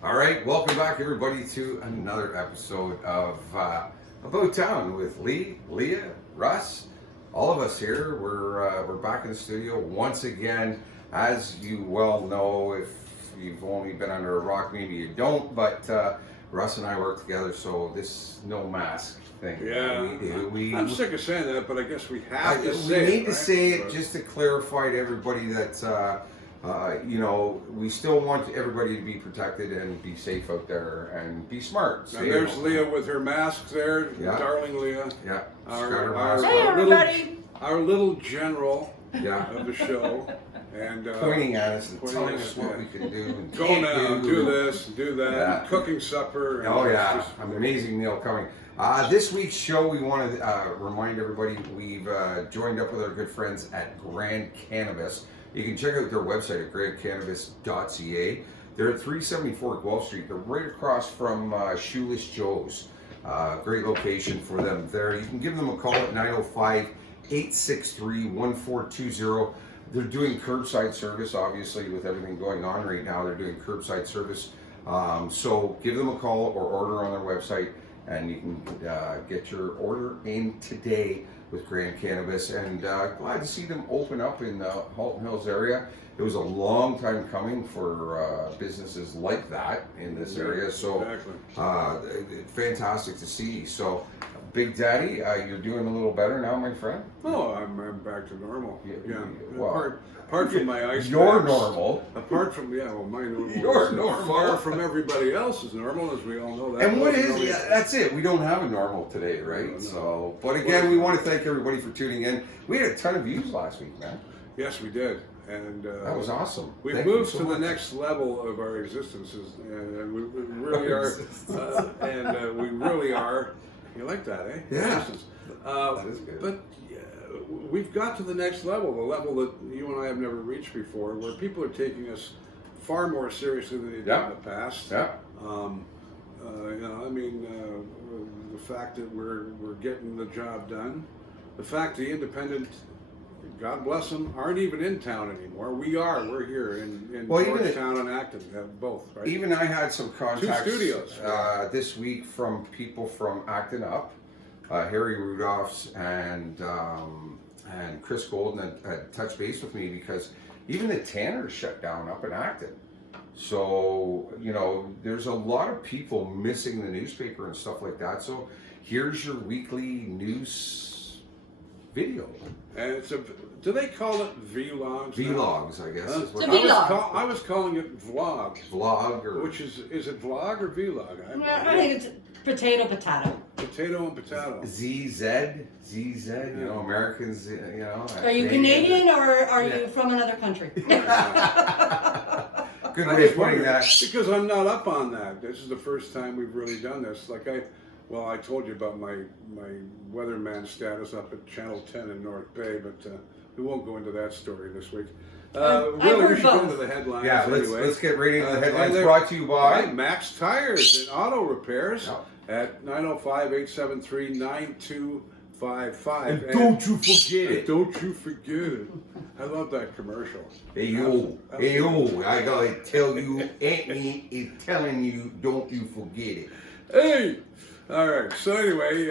All right, welcome back, everybody, to another episode of About Town with Lee, Leah, Russ. All of us here. We're back in the studio once again. As you well know, if you've only been under a rock, maybe you don't. But Russ and I work together, so this no mask thing. Yeah, I'm sick of saying that, but I guess we have to say it. We need to say it just to clarify to everybody that. We still want everybody to be protected and be safe out there and be smart. And there's Leah with her masks there, darling Leah. Yeah. Our little general of the show. And pointing at us and telling us what we can do. And go now, do this, do that, cooking supper. An amazing meal coming. This week's show, we want to remind everybody we've joined up with our good friends at Grand Cannabis. You can check out their website at grandcannabis.ca. They're at 374 Guelph Street. They're right across from Shoeless Joe's. Great location for them there. You can give them a call at 905-863-1420. They're doing curbside service, obviously, with everything going on right now. They're doing curbside service. So give them a call or order on their website, and you can get your order in today with Grand Cannabis, and glad to see them open up in the Halton Hills area. It was a long time coming for businesses like that in this area, so fantastic to see. So, Big Daddy, you're doing a little better now, my friend? Oh, I'm back to normal. Yeah. Well, apart from my ice You're packs, normal. Apart from, my normal You're is normal. far from everybody else's normal, as we all know that. And what is, that's it. We don't have a normal today, right? No. So, but again, we want to thank everybody for tuning in. We had a ton of views last week, man. Yes, we did. And that was awesome. We've moved to the next level of our existences, and we really are. We really are. You like that, eh? Yeah. That is good. But we've got to the next level, the level that you and I have never reached before, where people are taking us far more seriously than they did in the past. Yeah. The fact that we're getting the job done, the fact the independent, God bless them, aren't even in town anymore. We're here in Georgetown and Acton, both, right? Even I had some contacts 2 studios this week from people from Acton Up, Harry Rudolphs and Chris Golden had touched base with me because even the Tanners shut down up in Acton. So, there's a lot of people missing the newspaper and stuff like that. So here's your weekly news video. And do they call it vlogs? Vlogs, I guess. Is what I was calling it vlog. Vlog, or which is it vlog or vlog? I think it's potato. Potato and potato. ZZ. Americans. Are you Canadian or are you from another country? Good way of putting that. Because I'm not up on that. This is the first time we've really done this. I told you about my weatherman status up at Channel 10 in North Bay, but we won't go into that story this week. Really, we should go into the headlines. Yeah, let's get right into the headlines. Brought to you by Max Tires and Auto Repairs at 905-873-9255. And don't you forget it. Don't you forget it. I love that commercial. Hey yo, I gotta tell you, Anthony is telling you, don't you forget it. Hey! Alright, so anyway,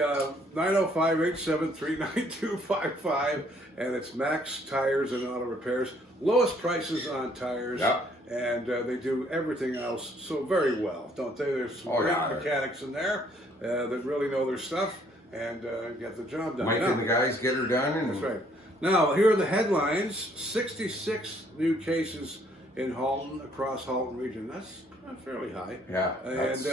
905-873-9255, and it's Max Tires and Auto Repairs. Lowest prices on tires, and they do everything else so very well, don't they? There's some great mechanics in there that really know their stuff and get the job done. Mike and the guys get her done. That's right. Now, here are the headlines. 66 new cases in Halton, across Halton region. That's fairly high. Yeah. And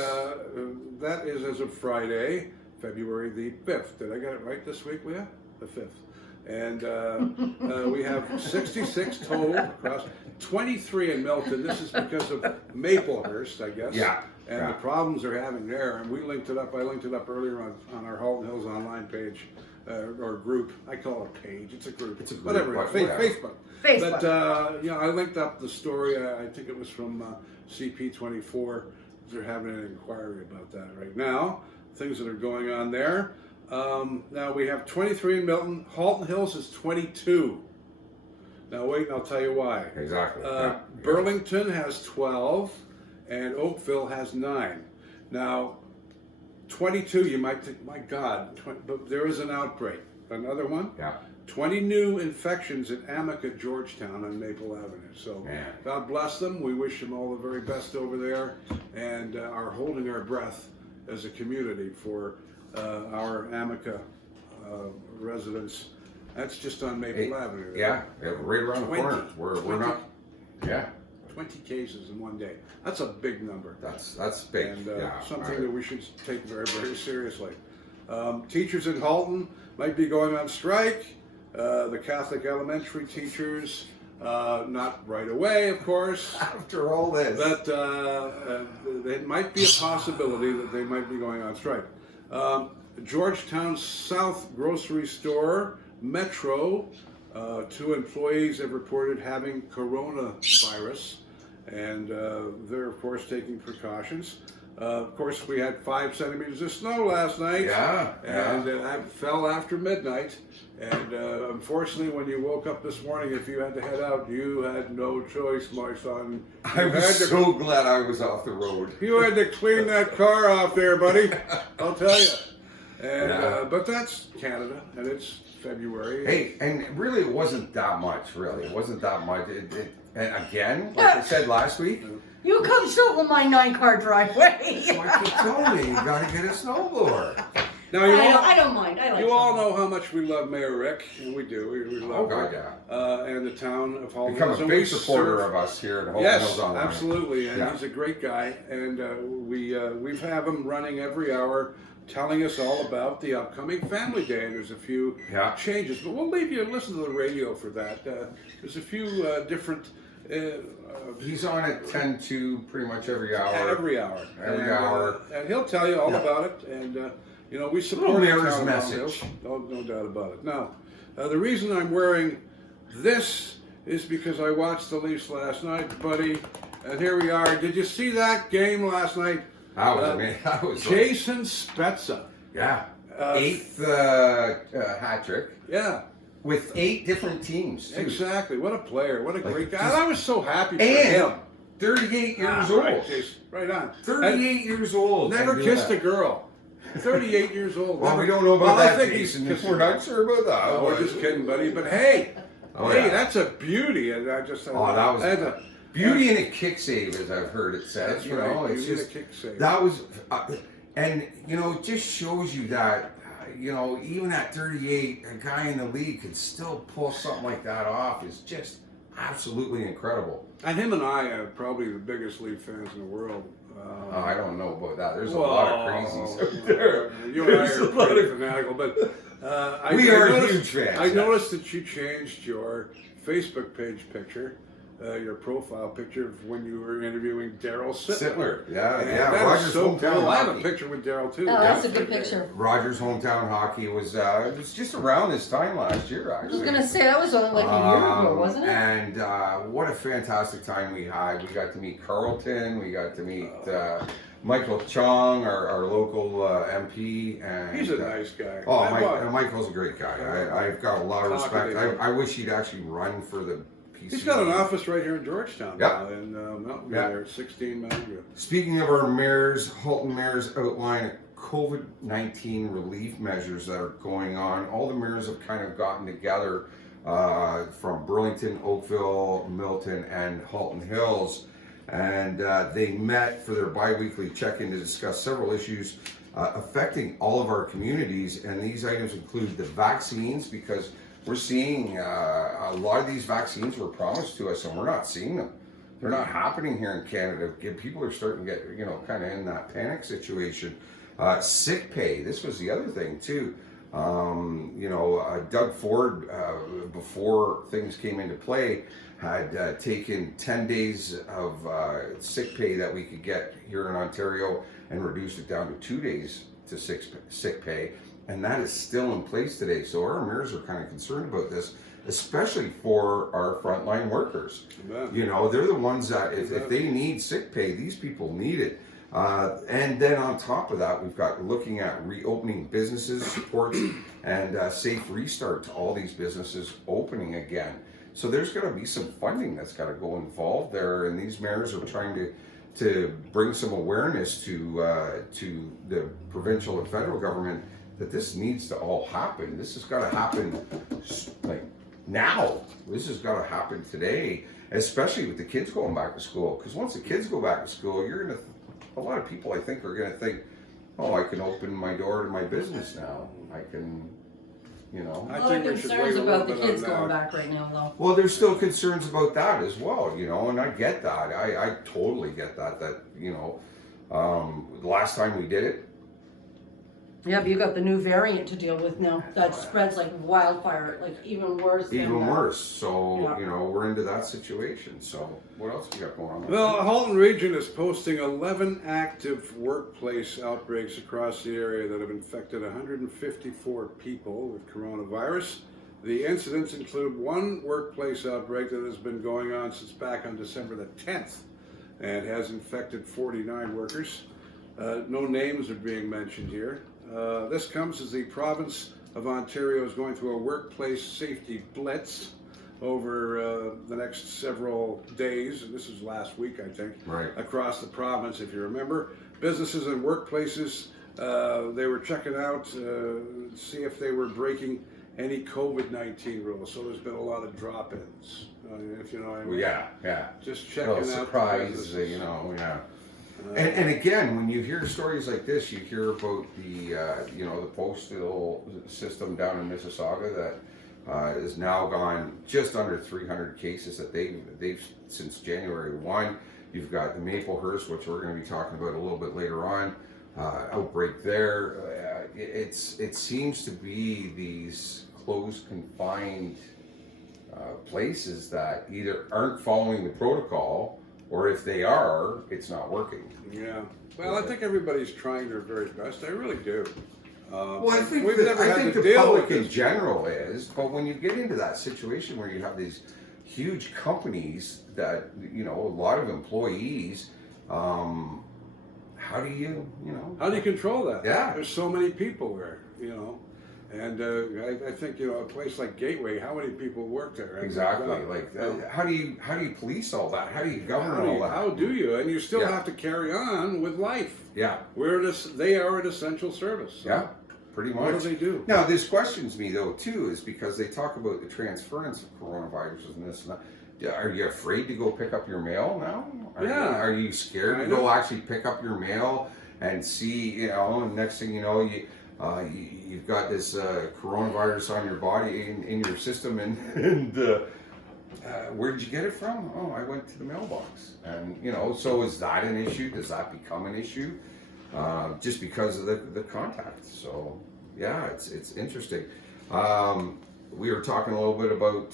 that is as of Friday, February the 5th. Did I get it right this week, Leah? The 5th. And we have 66 total across, 23 in Milton. This is because of Maplehurst, I guess. Yeah. And the problems they're having there. And we linked it up. I linked it up earlier on our Halton Hills online page. Or group. I call it a page. It's a group. It's a group. Whatever. Facebook. Facebook. But, I linked up the story. I think it was from CP24. They're having an inquiry about that right now. Things that are going on there. Now we have 23 in Milton. Halton Hills is 22. Now wait, and I'll tell you why. Exactly. Burlington has 12. and Oakville has 9. Now, 22, you might think, my God, but there is an outbreak. Another one? Yeah. 20 new infections at Amica, Georgetown on Maple Avenue. So Man. God bless them. We wish them all the very best over there, and are holding our breath as a community for our Amica residents. That's just on Maple Avenue. Yeah, right around the 20, corner. We're 20. not. Yeah, 20 cases in one day. That's a big number. that's big. And yeah, something that we should take very, very seriously. Teachers in Halton might be going on strike. The Catholic elementary teachers, not right away, of course. After all this. But it might be a possibility that they might be going on strike. Georgetown South Grocery Store, Metro, 2 employees have reported having coronavirus, and they're, of course, taking precautions. Of course, we had 5 centimeters of snow last night, and that fell after midnight. And unfortunately, when you woke up this morning, if you had to head out, you had no choice, my son. I was so glad I was off the road. You had to clean that car off there, buddy. I'll tell you. And but that's Canada, and it's February. Hey, and really, it wasn't that much. Really, it wasn't that much. And again, like I said last week. You come shovel my 9-car driveway. So I keep telling you, you got to get a snowblower. Now I don't mind. I like you all know how much we love Mayor Rick, and we do. We love God, and the town of Halton. Become a big supporter of us here at Halton Hills Online. Yes, absolutely, and he's a great guy, and we've have him running every hour, telling us all about the upcoming Family Day, and there's a few changes, but we'll leave you and listen to the radio for that. There's a few different. He's on at 10 to pretty much every hour. Every hour. And he'll tell you all about it. And we support the Mayor's town message. No doubt about it. Now, the reason I'm wearing this is because I watched the Leafs last night, buddy. And here we are. Did you see that game last night? That was Jason Spezza. Yeah. 8th hat trick. Yeah. With 8 different teams, too. Exactly. What a player. What a great guy. I was so happy for him. 38 years old. Right on. 38 years old. Never kissed a girl. 38 years old. Well, we don't know about that, Jason. We're not sure about that. Oh, we're just kidding, buddy. But hey, that's a beauty. And I just that was a beauty and a kick save, as I've heard it said. That's right. It's just a kick save. That was, and it just shows you that. Even at 38, a guy in the league could still pull something like that off. Is just absolutely incredible. And him and I are probably the biggest Leaf fans in the world. I don't know about that. There's a lot of crazies out there. You and I are pretty fanatical, but we are huge fans. I noticed that you changed your Facebook page picture. Your profile picture of when you were interviewing Daryl Sittler. Yeah. That Rogers so hometown cool. I have hockey. a picture with Daryl too. Oh, that's a good picture. Rogers hometown hockey was it was just around this time last year, actually. I was gonna say that was only like a year ago, wasn't it? And what a fantastic time we had. We got to meet Carlton. We got to meet Michael Chong, our local MP. And he's a nice guy. Oh, Michael's a great guy. I've got a lot of respect. I wish he'd actually run for the. He's got an office right here in Georgetown now, in Mountain View, there, 16 Mountain View. Speaking of our mayors, Halton mayors outline COVID-19 relief measures that are going on. All the mayors have kind of gotten together from Burlington, Oakville, Milton, and Halton Hills, and they met for their bi-weekly check-in to discuss several issues affecting all of our communities, and these items include the vaccines, because we're seeing a lot of these vaccines were promised to us and we're not seeing them. They're not happening here in Canada. People are starting to get, kind of in that panic situation. Sick pay, this was the other thing too. Doug Ford, before things came into play, had taken 10 days of sick pay that we could get here in Ontario and reduced it down to 2 days to sick pay. And that is still in place today. So our mayors are kind of concerned about this, especially for our frontline workers. Amen. They're the ones that if they need sick pay, these people need it. And then on top of that, we've got looking at reopening businesses, supports, and safe restart to all these businesses opening again. So there's got to be some funding that's got to go involved there. And these mayors are trying to to bring some awareness to the provincial and federal government that this needs to all happen. This has got to happen like now. This has got to happen today, especially with the kids going back to school. Because once the kids go back to school, a lot of people I think are gonna think, oh, I can open my door to my business now. I can, you know. A lot of concerns about the kids going back right now, though. Well, there's still concerns about that as well, you know, and I get that. I totally get that. You know, the last time we did it. Yeah, but you got the new variant to deal with now that spreads like wildfire, like even worse. Even worse. So, you know, we're into that situation. So, what else we got going on? Well, Halton Region is posting 11 active workplace outbreaks across the area that have infected 154 people with coronavirus. The incidents include one workplace outbreak that has been going on since back on December the 10th and has infected 49 workers. No names are being mentioned here. This comes as the province of Ontario is going through a workplace safety blitz over the next several days, and this is last week, I think, right, across the province. If you remember, businesses and workplaces, they were checking out, see if they were breaking any COVID-19 rules. So there's been a lot of drop-ins, if you know what I mean. Yeah. Just checking out. Surprise, you know, yeah. And again, when you hear stories like this, you hear about the you know, the postal system down in Mississauga that is now gone just under 300 cases that they've since January 1. You've got the Maplehurst, which we're going to be talking about a little bit later on, outbreak there. It seems to be these closed, confined places that either aren't following the protocol, or if they are, it's not working. Yeah. Well, I think everybody's trying their very best. I really do. Well, I think we've never had to the deal public with in this. general is, but when you get into that situation where you have these huge companies that, you know, a lot of employees, how do you control that? Yeah. There's so many people there, you know. And I think, you know, a place like Gateway, how many people work there? Exactly. How do you police all that? How do you govern all that? How do you? And you still have to carry on with life. Yeah. They are an essential service. So yeah. Pretty much. What do they do? Now, this questions me though too, is because they talk about the transference of coronavirus and this and that. Are you afraid to go pick up your mail now? Are you scared to go actually pick up your mail and see, you know, and next thing you know, you've got this coronavirus on your body, in your system, and where did you get it from? Oh, I went to the mailbox. And, you know, so is that an issue? Does that become an issue? Just because of the contact. So, yeah, it's interesting. We were talking a little bit about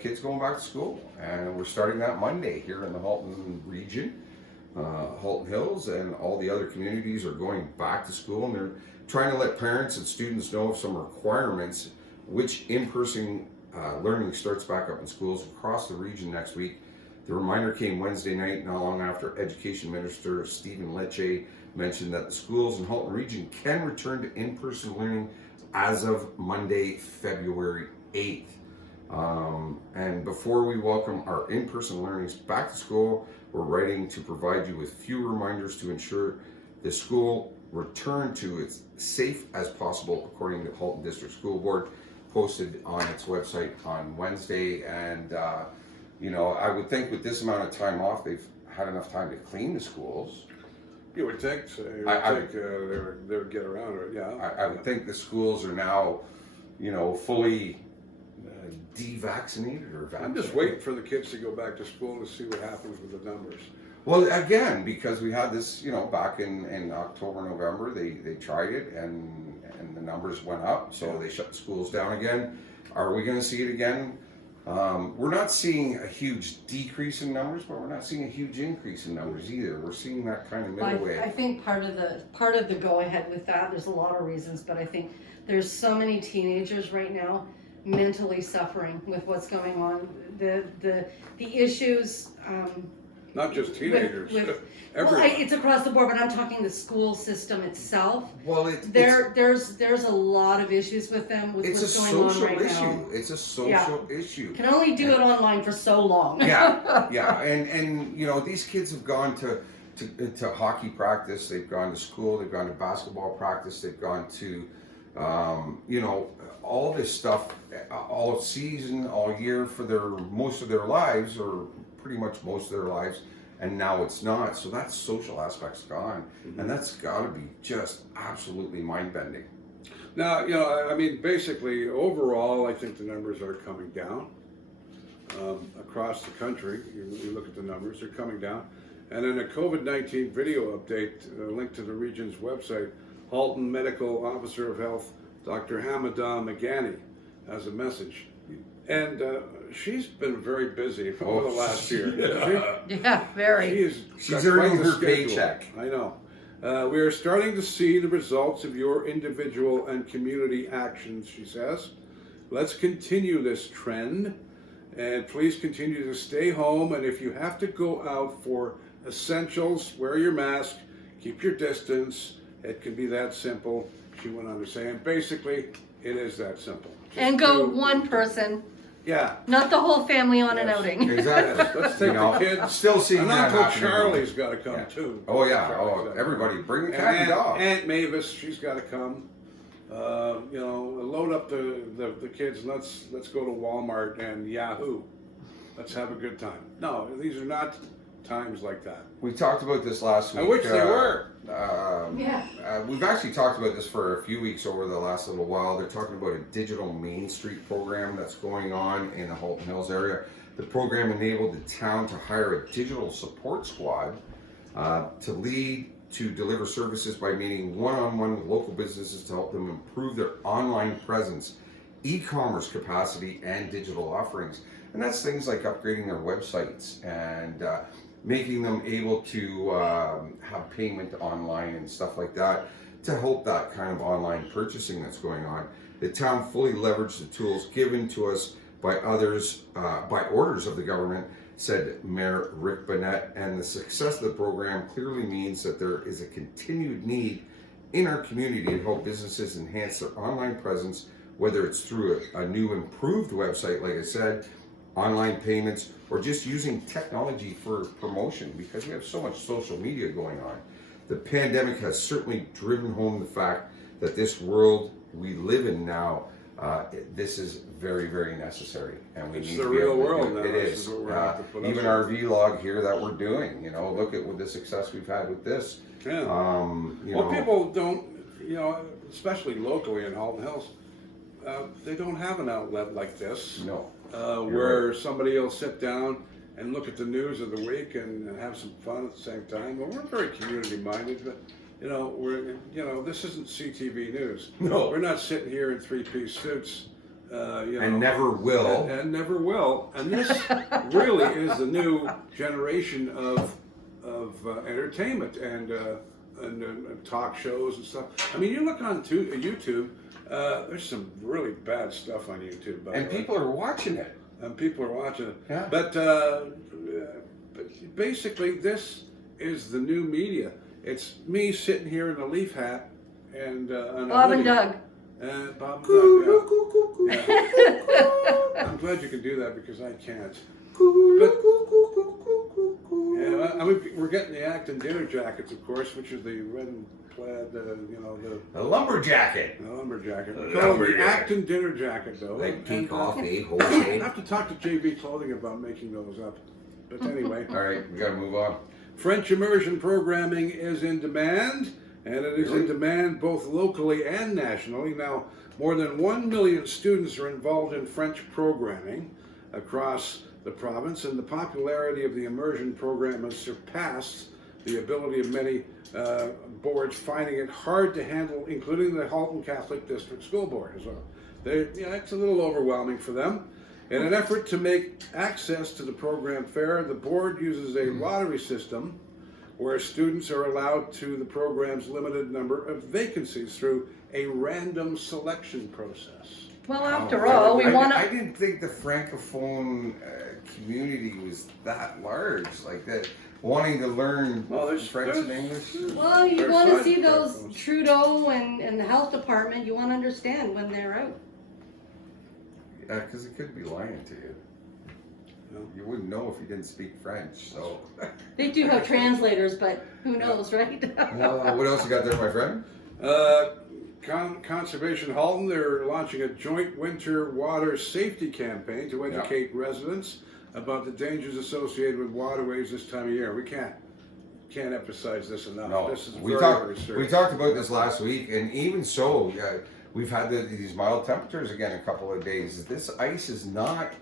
kids going back to school, and we're starting that Monday here in the Halton region. Halton Hills and all the other communities are going back to school, and they're trying to let parents and students know of some requirements, which in-person learning starts back up in schools across the region next week. The reminder came Wednesday night, not long after Education Minister Stephen Lecce mentioned that the schools in Halton region can return to in-person learning as of Monday, February 8th. And before we welcome our in-person learners back to school, we're writing to provide you with few reminders to ensure the school return to as safe as possible, according to the Halton District School Board, posted on its website on Wednesday. And you know, I would think with this amount of time off, they've had enough time to clean the schools. You would think so. They would get around it, yeah. I would think the schools are now, you know, fully devaccinated or vaccinated. I'm just waiting for the kids to go back to school to see what happens with the numbers. Well, again, because we had this, you know, back in October, November, they tried it and the numbers went up, so they shut the schools down again. Are we going to see it again? We're not seeing a huge decrease in numbers, but we're not seeing a huge increase in numbers either. We're seeing that kind of middle way. I think part of the go ahead with that, there's a lot of reasons, but I think there's so many teenagers right now mentally suffering with what's going on. The issues. Not just teenagers. Well, it's across the board, but I'm talking the school system itself. Well, there's a lot of issues with them with what's going on right now. It's a social issue. Can only do it online for so long. Yeah, and you know, these kids have gone to, to hockey practice, they've gone to school, they've gone to basketball practice, they've gone to, you know, all this stuff all season, all year for most of their lives, or pretty much most of their lives, and now it's not. So that social aspect's gone, and that's got to be just absolutely mind-bending. Now, you know, I mean, basically, overall, I think the numbers are coming down across the country. You look at the numbers, they're coming down. And in a COVID-19 video update, linked to the region's website, Halton Medical Officer of Health, Dr. Hamadah Magani, has a message. And she's been very busy over the last year. Yeah, very. She's earning her paycheck. I know. We are starting to see the results of your individual and community actions, she says. Let's continue this trend, and please continue to stay home. And if you have to go out for essentials, wear your mask, keep your distance. It can be that simple, she went on to say. And basically, it is that simple. And go one person. Yeah. Not the whole family on an outing. Exactly. Let's take the kids. Still seeing and that Uncle happening. Charlie's got to come too. Oh yeah. Charlie's Oh, everybody, bring the cat and dog. Aunt Mavis, she's got to come. You know, load up the kids. Let's go to Walmart and Yahoo. Let's have a good time. No, these are not times like that. We talked about this last week. I wish they were. We've actually talked about this for a few weeks over the last little while. They're talking about a digital Main Street program that's going on in the Halton Hills area. The program enabled the town to hire a digital support squad to deliver services by meeting one-on-one with local businesses to help them improve their online presence, e-commerce capacity, and digital offerings. And that's things like upgrading their websites and making them able to have payment online and stuff like that to help that kind of online purchasing that's going on. The town fully leveraged the tools given to us by others, by orders of the government, said Mayor Rick Bennett, and the success of the program clearly means that there is a continued need in our community to help businesses enhance their online presence, whether it's through a new improved website, like I said, online payments, or just using technology for promotion, because we have so much social media going on. The pandemic has certainly driven home the fact that this world we live in now, this is very, very necessary, and we It's need the to be real able to world do now. it. It This is. is what we're gonna have to put up Even with. our vlog here that we're doing, you know, look at what the success we've had with this. Yeah. You Well, know, people don't, you know, especially locally in Halton Hills, they don't have an outlet like this. no. Where somebody will sit down and look at the news of the week and have some fun at the same time. Well, we're very community minded, but you know, this isn't CTV news. No. We're not sitting here in three-piece suits. You know, And never will. and never will. And this really is the new generation of entertainment and talk shows and stuff. I mean, you look on YouTube. There's some really bad stuff on YouTube, by And the way. people are watching it. And people are watching it. Yeah. But basically, this is the new media. It's me sitting here in a leaf hat and a Bob hoodie. and Doug. And Bob and Doug, yeah. I'm glad you can do that because I can't. But, yeah, I mean, we're getting the Acton dinner jackets, of course, which is the red and plaid, you know, A lumberjacket. the lumber jacket. The We call it the lumberjacket. Acton dinner jacket, though. Like pink And, off, whole I shape. have to talk to JV Clothing about making those up. But anyway. All right, we gotta move on. French immersion programming is in demand, and it is in demand both locally and nationally. Now, more than 1 million students are involved in French programming across the province, and the popularity of the immersion program has surpassed the ability of many boards, finding it hard to handle, including the Halton Catholic District School Board as well. It's a little overwhelming for them. In an effort to make access to the program fair, the board uses a lottery system where students are allowed to the program's limited number of vacancies through a random selection process. Well, after all, we want I to. didn't think the francophone community was that large, like that. Wanting to learn French and English. Well, you There's want to side see those effects. Trudeau and the health department. You want to understand when they're out. Yeah, because it could be lying to you. You wouldn't know if you didn't speak French, so. They do have translators, but who knows, right? What else you got there, my friend? Conservation Halton, they're launching a joint winter water safety campaign to educate residents about the dangers associated with waterways this time of year. We can't emphasize this enough. No, this is we very serious. We talked about this last week, and even so, we've had these mild temperatures again a couple of days. This ice is not,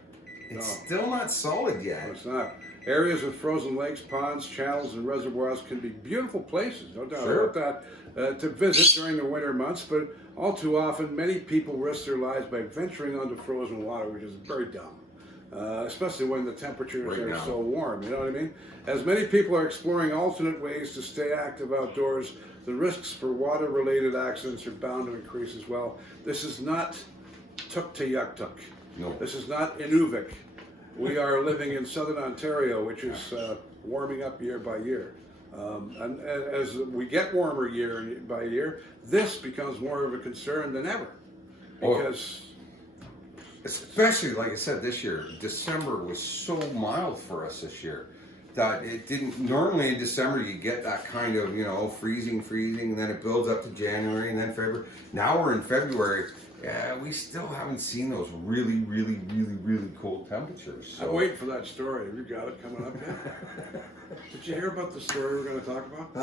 still not solid yet. No, it's not. Areas with frozen lakes, ponds, channels, and reservoirs can be beautiful places, no doubt about that, to visit during the winter months, but all too often, many people risk their lives by venturing onto frozen water, which is very dumb. Especially when the temperatures are so warm, you know what I mean? As many people are exploring alternate ways to stay active outdoors, the risks for water-related accidents are bound to increase as well. This is not Tuktoyaktuk. No. This is not Inuvik. We are living in southern Ontario, which is warming up year by year. And as we get warmer year by year, this becomes more of a concern than ever. Because... Especially, like I said, this year, December was so mild for us this year that it didn't, normally in December you get that kind of, freezing, and then it builds up to January and then February. Now we're in February, we still haven't seen those really, really, really, really cold temperatures. So. I'm waiting for that story. Have you got it coming up yet? Did you hear about the story we're going to talk about?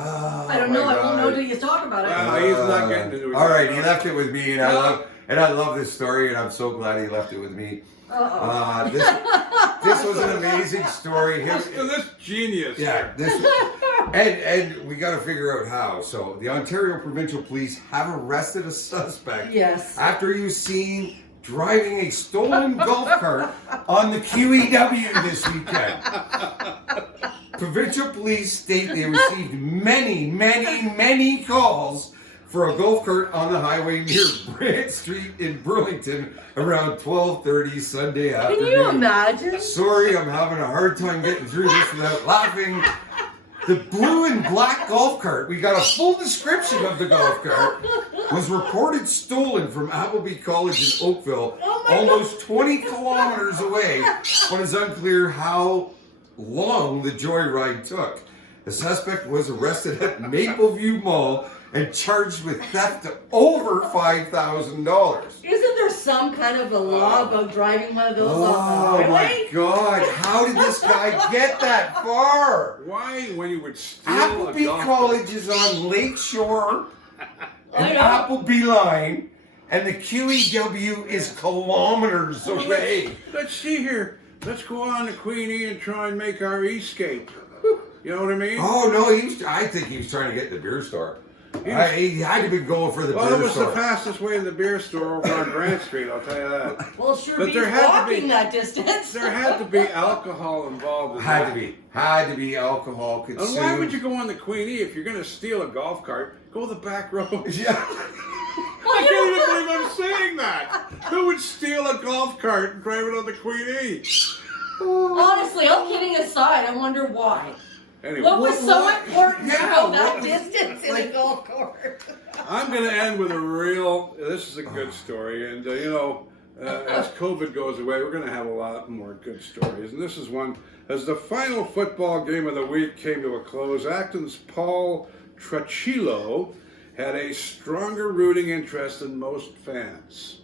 I don't know. I won't know till you talk about it. He's not getting into it. All right, he left it with me, and I love this story, and I'm so glad he left it with me. This was an amazing story. This genius. Yeah, and we got to figure out how. So the Ontario Provincial Police have arrested a suspect. Yes. After he was seen driving a stolen golf cart on the QEW this weekend. Provincial police state they received many calls for a golf cart on the highway near Brant Street in Burlington around 12:30 Sunday afternoon. Can you imagine? Sorry, I'm having a hard time getting through this without laughing. The blue and black golf cart, we got a full description of the golf cart, was reported stolen from Appleby College in Oakville, almost 20 kilometers away, but it's unclear how long the joyride took. The suspect was arrested at Mapleview Mall and charged with theft of over $5,000. Isn't there some kind of a law about driving one of those on the Oh my highway? God, how did this guy get that far? Why, when you would steal Appleby a golf College is on Lake Shore I and know. Appleby line, and the QEW is kilometers away. Let's see here. Let's go on to Queenie and try and make our escape. You know what I mean? Oh no, I think he was trying to get to the beer store. He had to be going for the Well, beer it was store. the fastest way to the beer store over on Grant Street, I'll tell you that. Well, sure But beats there had to walking be- that distance. There had to be alcohol involved in Had that. to be alcohol consumed. And why would you go on the Queenie if you're going to steal a golf cart? Go the back road. Yeah. I can't even believe I'm saying that. Who would steal a golf cart and drive it on the Queenie? Honestly, all kidding aside, I wonder why. Anyway, What was so important to yeah, go what that was- distance in a like- golf cart? I'm going to end with a real, this is a good story. And, as COVID goes away, we're going to have a lot more good stories. And this is one, as the final football game of the week came to a close, Acton's Paul Trachilo had a stronger rooting interest than most fans.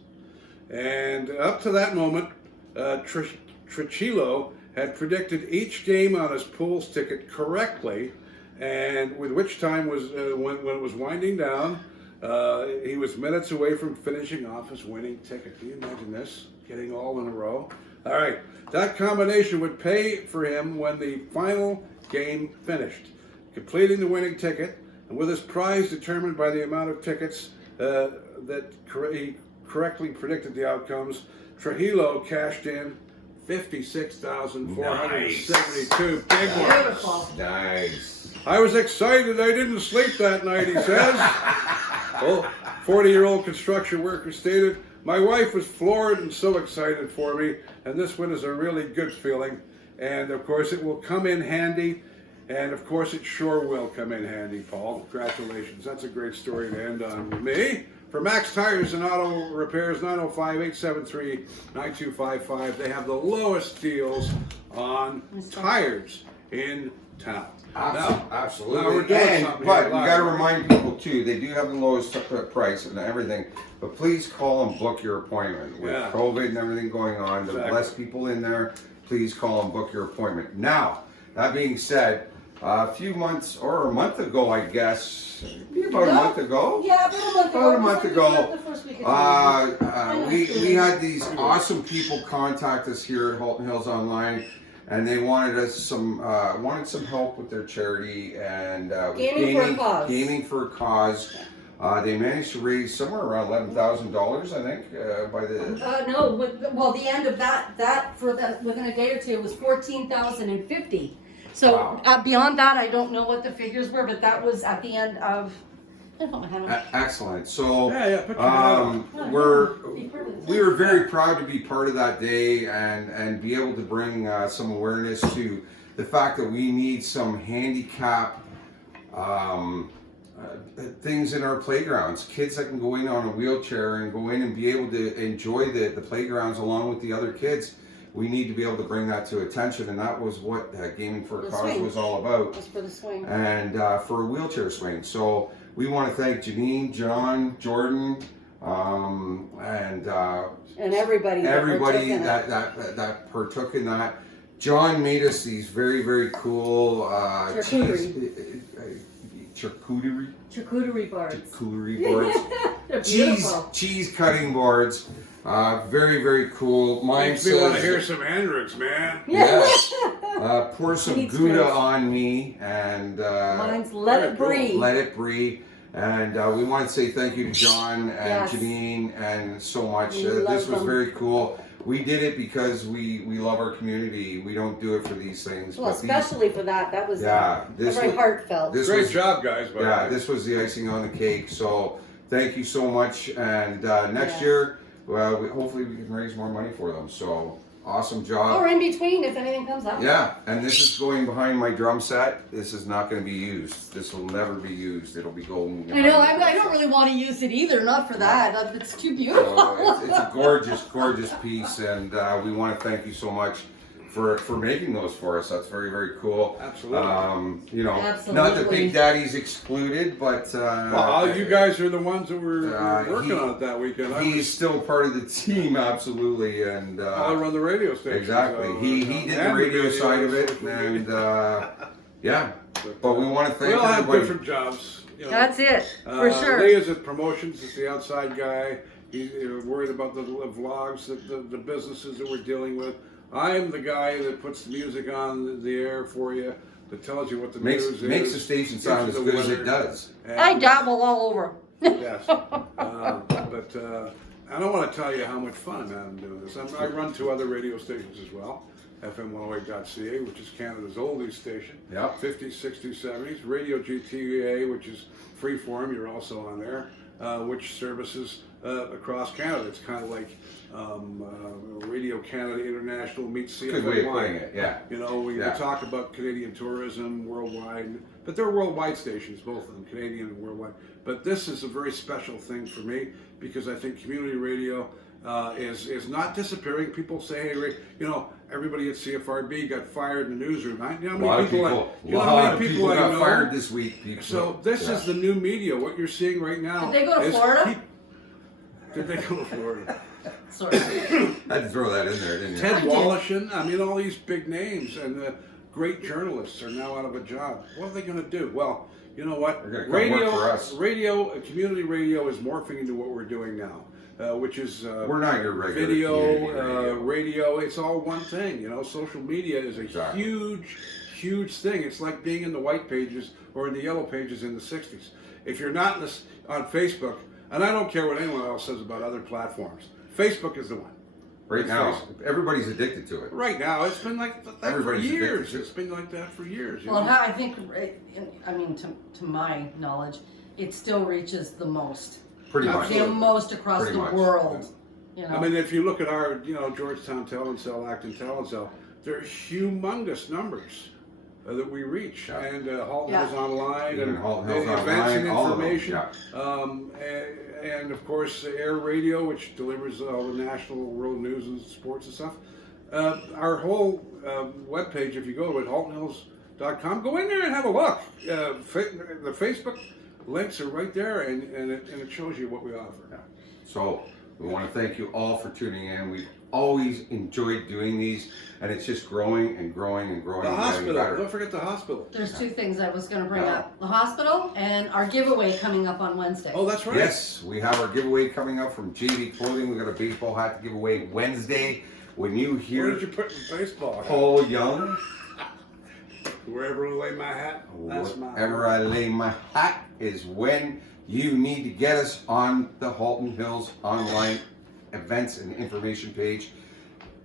And up to that moment, Trachilo had predicted each game on his pool's ticket correctly, and with which time was when it was winding down, he was minutes away from finishing off his winning ticket. Can you imagine this? Getting all in a row. All right, that combination would pay for him when the final game finished, completing the winning ticket, and with his prize determined by the amount of tickets that he correctly predicted the outcomes, Trujillo cashed in 56,472. Big one. Beautiful. Nice. I was excited. I didn't sleep that night, he says. Well, 40-year-old construction worker stated, "My wife was floored and so excited for me, and this one is a really good feeling. And, of course, it will come in handy. And, of course, it sure will come in handy, Paul. Congratulations. That's a great story to end on with me. For Max Tires and Auto Repairs, 905-873-9255. They have the lowest deals on tires in town. Absolutely. Now we're doing something but here you got to remind people too, they do have the lowest price and everything. But please call and book your appointment. With COVID and everything going on, the less people in there, please call and book your appointment. Now, that being said, a few months or a month ago, I guess, about a month ago. Yeah, about a month ago. We had these awesome people contact us here at Halton Hills Online, and they wanted some help with their charity and gaming for a cause. They managed to raise somewhere around $11,000, I think, by the. The end of that within a day or two was $14,050. So beyond that, I don't know what the figures were, but that was at the end of. Excellent. So we were very proud to be part of that day and be able to bring some awareness to the fact that we need some handicap things in our playgrounds. Kids that can go in on a wheelchair and go in and be able to enjoy the playgrounds along with the other kids. We need to be able to bring that to attention, and that was what Gaming for a Cause was all about. Just for the swing. And for a wheelchair swing. So we want to thank Janine, John, Jordan, and everybody that partook in that. John made us these very, very cool charcuterie boards. Charcuterie boards. cheese cutting boards. Very, very cool. Mine makes me want to hear some Hendrix, man. Yes. Pour some Gouda on me, and mine's Let It Breathe. Let It Breathe. And we want to say thank you to John and Janine and so much. This was very cool. We did it because we love our community. We don't do it for these things. Well, especially for that. That was very heartfelt. Great job, guys. This was the icing on the cake. So thank you so much. And next year, hopefully we can raise more money for them. So awesome job. Or in between if anything comes up. Yeah, and this is going behind my drum set. This is not going to be used. This will never be used. It'll be going. I know. I don't really want to use it either. Not for that. It's too beautiful. So it's a gorgeous, gorgeous piece, and we want to thank you so much for making those for us. That's very, very cool. Absolutely. Absolutely. Not that Big Daddy's excluded, but you guys are the ones that were working on it that weekend. He's still part of the team, absolutely, and I run the radio station. Exactly. So, he did the radio side of it, and But we want to thank everybody. We all have different jobs. That's it, for sure. Leah's at promotions. Is the outside guy. He's worried about the vlogs, the businesses that we're dealing with. I'm the guy that puts the music on the air for you, that tells you what the news is. Makes the station sound as good as it does. And, I dabble all over. Yes. But I don't want to tell you how much fun I'm doing this. I run 2 other radio stations as well. FM 108.ca, which is Canada's oldies station. Yep. 50s, 60s, 70s. Radio GTA, which is freeform. You're also on there, which services across Canada. It's kind of like Radio Canada International meets CFM. Good way of putting it, yeah. We talk about Canadian tourism worldwide, but they're worldwide stations, both of them, Canadian and worldwide. But this is a very special thing for me because I think community radio is not disappearing. People say, hey, everybody at CFRB got fired in the newsroom. You know how many people got fired this week. So this is the new media. What you're seeing right now. Did they go to Florida? Did they go to Florida? Sorry. I had to throw that in there, didn't you? Ted Wallachin. All these big names and great journalists are now out of a job. What are they going to do? Well, you know what? They're going to come work for us. Community radio is morphing into what we're doing now. Which is we're not your regular video, radio. It's all one thing. Social media is a huge thing. It's like being in the white pages or in the yellow pages in the 60s. If you're not on Facebook, and I don't care what anyone else says about other platforms, Facebook is the one. Right now, everybody's addicted to it. Right now, it's been like that for years. It's been like that for years. Well, I think, to my knowledge, it still reaches the most. Pretty much. The most across the world. If you look at our, Georgetown Telencell, Acton Telencell, they're humongous numbers. that we reach. Yeah. And Halton Yeah. Hills Online and Halton Hills the events Online, and all of them, information. yeah. And of course, Air Radio, which delivers all the national world news and sports and stuff. Our whole webpage, if you go to it, haltonhills.com, go in there and have a look. The Facebook links are right there, and it shows you what we offer. Yeah. So we want to thank you all for tuning in. We've always enjoyed doing these, and it's just growing and growing and growing. The and getting hospital. better. Don't forget the hospital. There's two things I was going to bring Oh. up. The hospital and our giveaway coming up on Wednesday. Oh, that's right. Yes, we have our giveaway coming up from JV Clothing. We got a baseball hat to give away Wednesday. When you Where hear did you put the baseball? Paul Young, Wherever I lay my hat, that's my. wherever I lay my hat is when you need to get us on the Halton Hills online events and information page.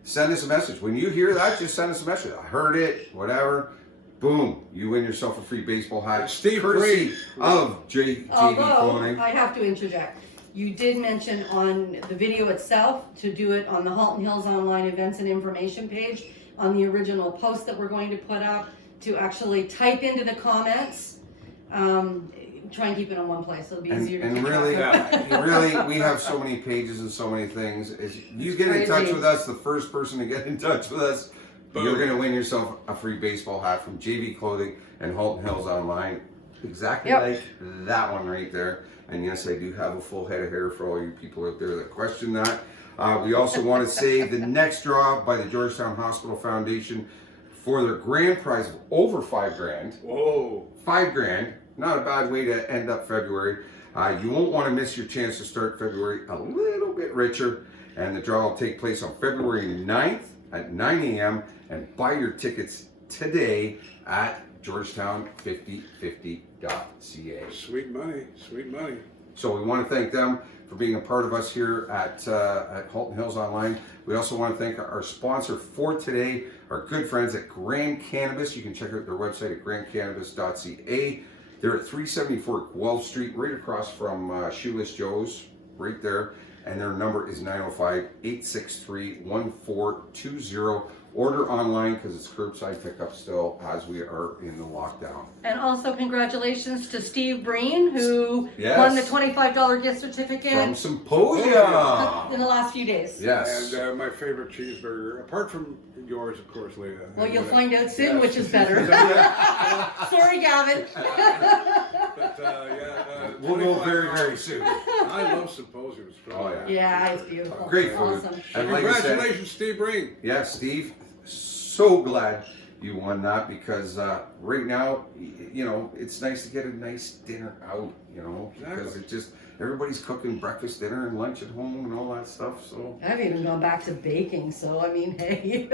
Send us a message. When you hear that, just send us a message. I heard it, whatever. Boom, you win yourself a free baseball hat. Steve courtesy Green. of JV Although, Clothing. I have to interject. You did mention on the video itself to do it on the Halton Hills Online Events and Information page, on the original post that we're going to put up, to actually type into the comments. Try and keep it in one place, so it'll be easier to And keep really, track of. really, we have so many pages and so many things. Is you get in touch Crazy. with us, the first person to get in touch with us, Boom. you're going to win yourself a free baseball hat from JV Clothing and Halton Hills Online. Exactly Yep. like that one right there. And yes, I do have a full head of hair for all you people out there that question that. We also want to say the next draw by the Georgetown Hospital Foundation for their grand prize of over $5,000. Whoa. $5,000, not a bad way to end up February. You won't want to miss your chance to start February a little bit richer. And the draw will take place on February 9th at 9 a.m. And buy your tickets today at georgetown5050.ca. Sweet money. Sweet money. So we want to thank them for being a part of us here at Halton Hills Online. We also want to thank our sponsor for today, our good friends at Grand Cannabis. You can check out their website at grandcannabis.ca. They're at 374 Guelph Street, right across from Shoeless Joe's, right there. And their number is 905-863-1420. Order online because it's curbside pickup still as we are in the lockdown. And also congratulations to Steve Breen, who Yes. won the $25 gift certificate From Symposia. in the last few days. Yes. And my favorite cheeseburger, apart from yours, of course, Leah. Well, you'll And, find out soon yeah. which is better. Sorry, Gavin. But We'll know very, 25. very soon. I love Symposium. Oh, yeah. Yeah, it's beautiful. Great food. Awesome. And like I said, Congratulations, Steve Breen. yeah, Steve, so glad you won that because right now, you know, it's nice to get a nice dinner out, you know, because it just, everybody's cooking breakfast, dinner, and lunch at home and all that stuff, so. I've even gone back to baking, so I mean, hey.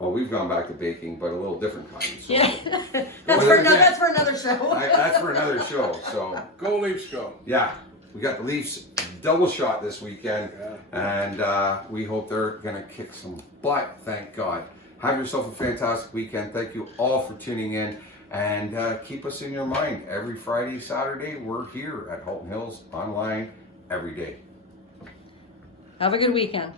Well, we've gone back to baking, but a little different kind, so. Yeah, Well, that's for another show. That's for another show, so. Go Leafs, go. Yeah, we got the Leafs double shot this weekend, and we hope they're gonna kick some butt. Thank God. Have yourself a fantastic weekend. Thank you all for tuning in, and keep us in your mind. Every Friday, Saturday, we're here at Halton Hills Online every day. Have a good weekend.